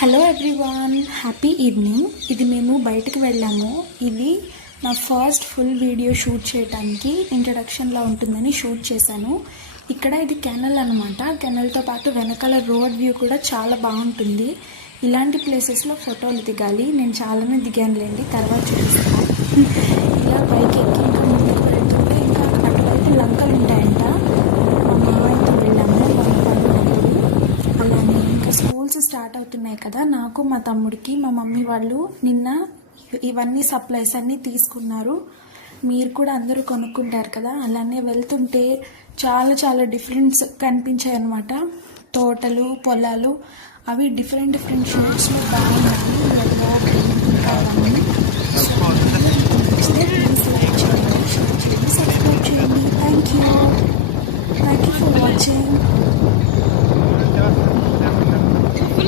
Hello everyone, happy evening. ఇది మేము బయటకు వెళ్ళాము. ఇది నా ఫస్ట్ ఫుల్ వీడియో షూట్ చేయడానికి ఇంట్రడక్షన్లా ఉంటుందని షూట్ చేశాను. ఇక్కడ ఇది కెనల్ అనమాట. కెనల్తో పాటు వెనకాల రోడ్ వ్యూ కూడా చాలా బాగుంటుంది. ఇలాంటి ప్లేసెస్లో ఫోటోలు దిగాలి. నేను చాలానే దిగానులేండి, తర్వాత చూపిస్తాను. ఇలా బైక్ ఎక్కి ఇంకా ముందుకు వెళ్తుంటే ఇంకా అటువైపు లంకలు ఉంటాయంట. మా మామయ్యతో వెళ్ళాము అలానే. ఇంకా స్కూల్స్ స్టార్ట్ అవుతున్నాయి కదా, నాకు మా తమ్ముడికి మా మమ్మీ వాళ్ళు నిన్న ఇవన్నీ సప్లైస్ అన్నీ తీసుకున్నారు. మీరు కూడా అందరూ కొనుక్కుంటారు కదా. అలానే వెళ్తుంటే చాలా చాలా డిఫరెన్స్ కనిపించాయి అన్నమాట. తోటలు, పొలాలు అవి డిఫరెంట్ డిఫరెంట్ షేడ్స్లో బాగున్నాయి. Thank you for watching.